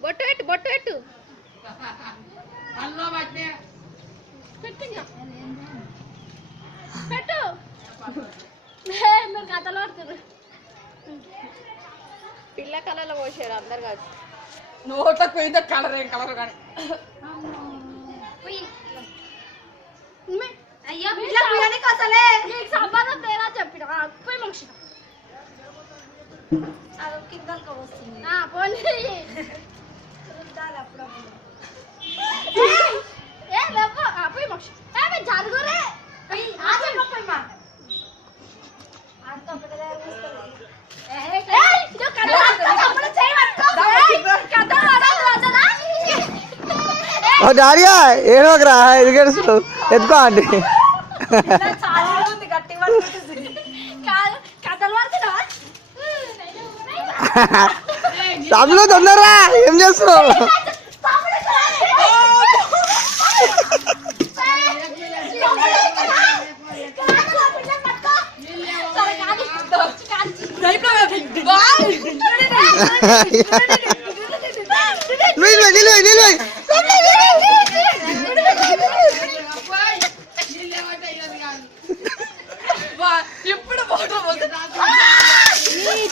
బొట్టు పెట్టు బొట్టు పెట్టు పెట్టు మీరు కథలు పడుతున్నారు పిల్ల కళలో పోసారు అందరు కాదు నోట పోయిందో కలర్ ఏం కలర్ కానీ అయ్యా అసలే నీకు సంబంధం తేరా చెప్పిన పోయి మనిషి పోనీ పోయి మనిషి జరుగురే డాడిగా ఏడవకరా ఎదుగేడుస్తూ ఎత్తుకో అండి తమ్ముడు తొందరరా ఏం చేస్తున్నావు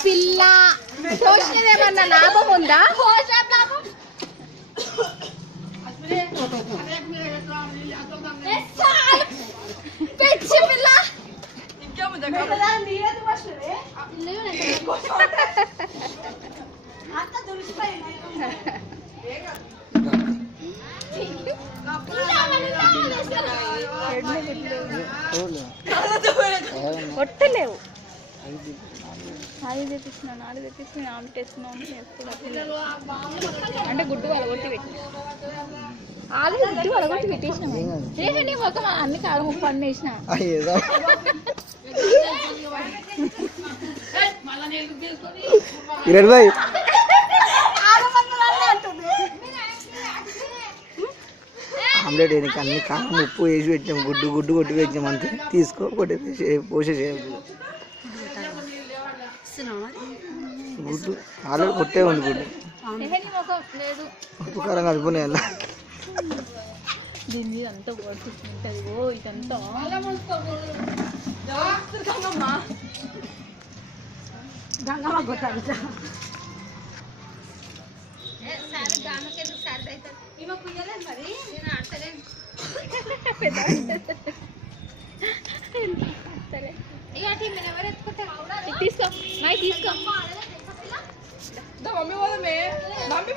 పిల్ల పోషణేమన్నా లాభం ఉందా పిచ్చి పిల్ల కొట్టలేవు 5 తెప్పించిన 4 తెప్పించిన ఆమ్లెట్ వేసుకున్నాం అంటే గుడ్డు వలగొట్టి పెట్టి గుడ్డు వలగొట్టి పెట్టేసినాం నీ మొత్తం అన్ని కాలం ముప్పు అన్ని వేసిన ఆమ్లెట్ వేయడానికి అన్ని కారం ఉప్పు వేసి పెట్టాం గుడ్డు గుడ్డు కొట్టి పెట్టాం అంతే తీసుకో కొట్టి పోసేసేయాలి గుడ్డు ఆల్రెడీ కొట్టే ఉంది గుడ్డు ఉప్పు కారం కలుపుకునే అలా దీని మీద అంతా పడుతుంటుంది ఓ ఇదంతా గంగమ్మ కొట్టాలి మరి నేను ఆడతలేను తీసుకో మై తీసుకో మమ్మీ పోదమే మమ్మీ